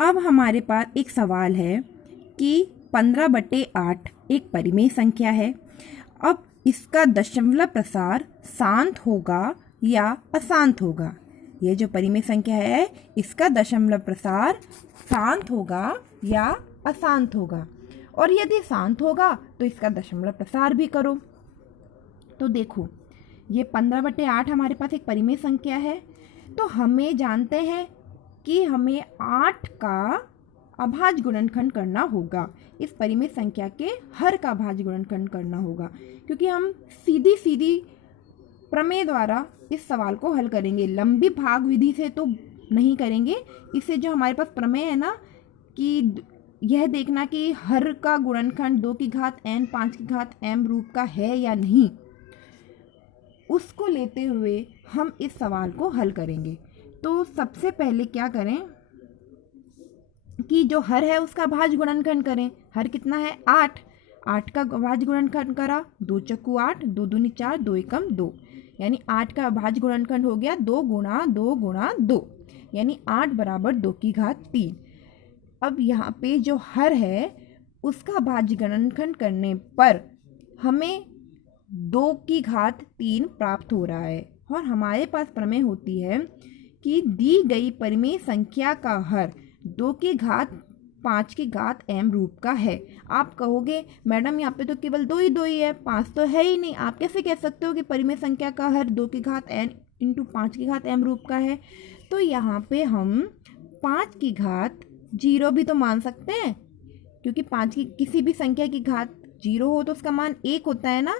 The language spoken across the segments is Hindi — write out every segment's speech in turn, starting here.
अब हमारे पास एक सवाल है कि 15/8 एक परिमेय संख्या है। अब इसका दशमलव प्रसार शांत होगा या अशांत होगा। ये जो परिमेय संख्या है इसका दशमलव प्रसार शांत होगा या अशांत होगा। और यदि शांत होगा तो इसका दशमलव प्रसार भी करो। तो देखो, ये 15/8 हमारे पास एक परिमेय संख्या है। तो हमें जानते हैं कि हमें 8 का अभाज्य गुणनखंड करना होगा। इस परिमेय संख्या के हर का अभाज्य गुणनखंड करना होगा, क्योंकि हम सीधी सीधी प्रमेय द्वारा इस सवाल को हल करेंगे। लंबी भाग विधि से तो नहीं करेंगे। इससे जो हमारे पास प्रमेय है ना कि यह देखना कि हर का गुणनखंड 2 की घात n 5 की घात m रूप का है या नहीं, उसको लेते हुए हम इस सवाल को हल करेंगे। तो सबसे पहले क्या करें कि जो हर है उसका अभाज्य गुणनखंड करें। हर कितना है? 8। 8 का अभाज्य गुणनखंड करा, 2 चक्कू 8, 2 दूनी 4, 2 एकम 2, यानी 8 का अभाज्य गुणनखंड हो गया 2 गुणा 2 गुणा 2, यानी 8 बराबर 2 की घात 3। अब यहाँ पे जो हर है उसका अभाज्य गुणनखंड करने पर हमें 2 की घात 3 प्राप्त हो रहा है। और हमारे पास प्रमेय होती है कि दी गई परिमेय संख्या का हर 2 की घात 5 की घात m रूप का है। आप कहोगे मैडम यहाँ पे तो केवल 2 ही है, 5 तो है ही नहीं। आप कैसे कह सकते हो कि परिमेय संख्या का हर 2 की घात n इंटू 5 की घात m रूप का है? तो यहाँ पे हम 5 की घात 0 भी तो मान सकते हैं, क्योंकि 5 की किसी भी संख्या की घात 0 हो तो उसका मान 1 होता है ना।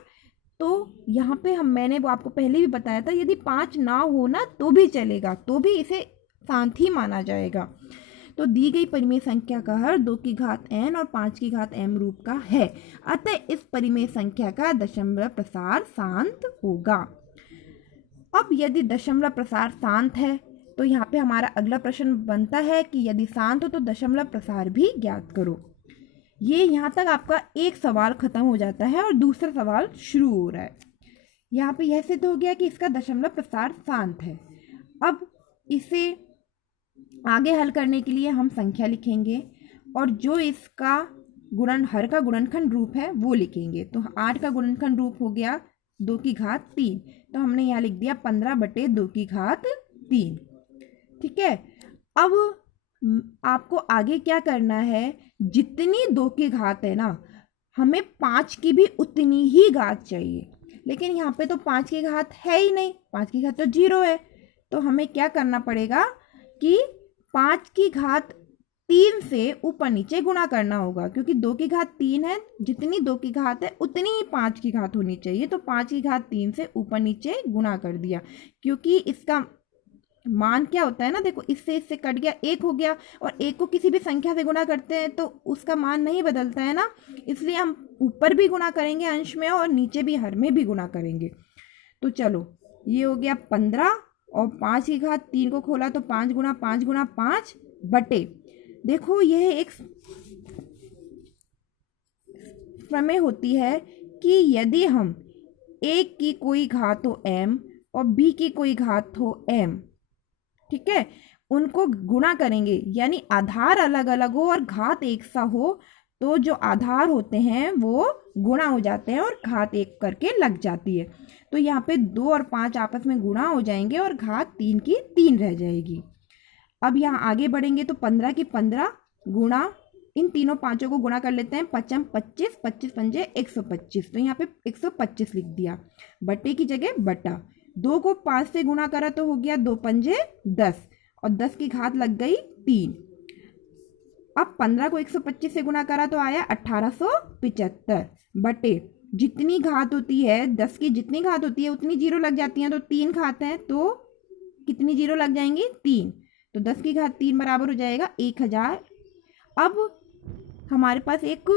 तो यहाँ पे मैंने वो आपको पहले भी बताया था, यदि 5 ना हो ना तो भी चलेगा, तो भी इसे शांत ही माना जाएगा। तो दी गई परिमेय संख्या का हर 2 की घात n और 5 की घात m रूप का है, अतः इस परिमेय संख्या का दशमलव प्रसार शांत होगा। अब यदि दशमलव प्रसार शांत है तो यहाँ पे हमारा अगला प्रश्न बनता है कि यदि शांत हो तो दशमलव प्रसार भी ज्ञात करो। ये यहाँ तक आपका एक सवाल खत्म हो जाता है और दूसरा सवाल शुरू हो रहा है। यहाँ पे यह सिद्ध हो गया कि इसका दशमलव प्रसार शांत है। अब इसे आगे हल करने के लिए हम संख्या लिखेंगे और जो इसका हर का गुणनखंड रूप है वो लिखेंगे। तो 8 का गुणनखंड रूप हो गया 2 की घात 3, तो हमने यहाँ लिख दिया 15/2 की घात 3। ठीक है। अब आपको आगे क्या करना है, जितनी 2 की घात है ना, हमें 5 की भी उतनी ही घात चाहिए। लेकिन यहाँ पे तो 5 की घात है ही नहीं, 5 की घात तो 0 है। तो हमें क्या करना पड़ेगा कि 5 की घात 3 से ऊपर नीचे गुणा करना होगा, क्योंकि 2 की घात 3 है, जितनी 2 की घात है उतनी ही 5 की घात होनी चाहिए। तो 5 की घात 3 से ऊपर नीचे गुणा कर दिया, क्योंकि इसका मान क्या होता है ना, देखो इससे कट गया 1 हो गया, और 1 को किसी भी संख्या से गुणा करते हैं तो उसका मान नहीं बदलता है ना, इसलिए हम ऊपर भी गुणा करेंगे अंश में और नीचे भी हर में भी गुणा करेंगे। तो चलो ये हो गया 15 और 5 की घात 3 को खोला तो 5 गुणा 5 गुणा 5 बटे, देखो यह एक प्रमेय होती है कि यदि हम एक की कोई घात हो m और b की कोई घात हो m, ठीक है, उनको गुणा करेंगे, यानी आधार अलग अलग हो और घात एक सा हो, तो जो आधार होते हैं वो गुणा हो जाते हैं और घात एक करके लग जाती है। तो यहाँ पे 2 और 5 आपस में गुणा हो जाएंगे और घात 3 की 3 रह जाएगी। अब यहाँ आगे बढ़ेंगे तो 15 की 15 गुणा, इन तीनों पांचों को गुणा कर लेते हैं, 5 25, 25 पंजे 125, तो यहाँ पे 125 लिख दिया, बटे की जगह बटा। 2 को 5 से गुणा करा तो हो गया 2 पंजे 10 और 10 की घात लग गई 3। अब 15 को 125 से गुणा करा तो आया 1875, बटे जितनी घात होती है 10 की जितनी घात होती है उतनी जीरो लग जाती हैं, तो 3 घात हैं तो कितनी जीरो लग जाएंगी? 3, तो 10 की घात 3 बराबर हो जाएगा 1000। अब हमारे पास एक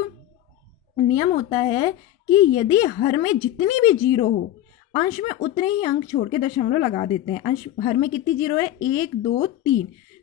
नियम होता है कि यदि हर में जितनी भी जीरो हो अंश में उतने ही अंक छोड़ के दशमलव लगा देते हैं। अंश हर में कितनी जीरो है? 1 2 3,